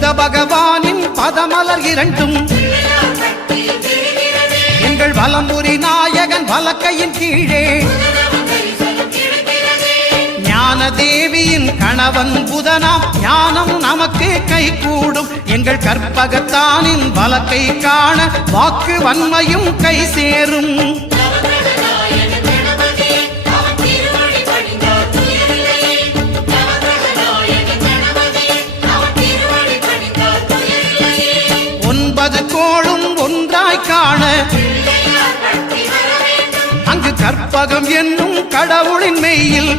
புத பகவானின் பதமலர் இரண்டும் எங்கள் வலம்புரி நாயகன் வலக்கையின் கீழே ஞான தேவியின் கணவன் புதனாம் ஞானம் நமக்கு கை கூடும் எங்கள் கற்பகத்தானின் வலக்கை காண வாக்கு வன்மையும் கை சேரும் கோளும் ஒன்றாய் காண அங்கு கற்பகம் என்னும் கடவுளின் மெய்யில்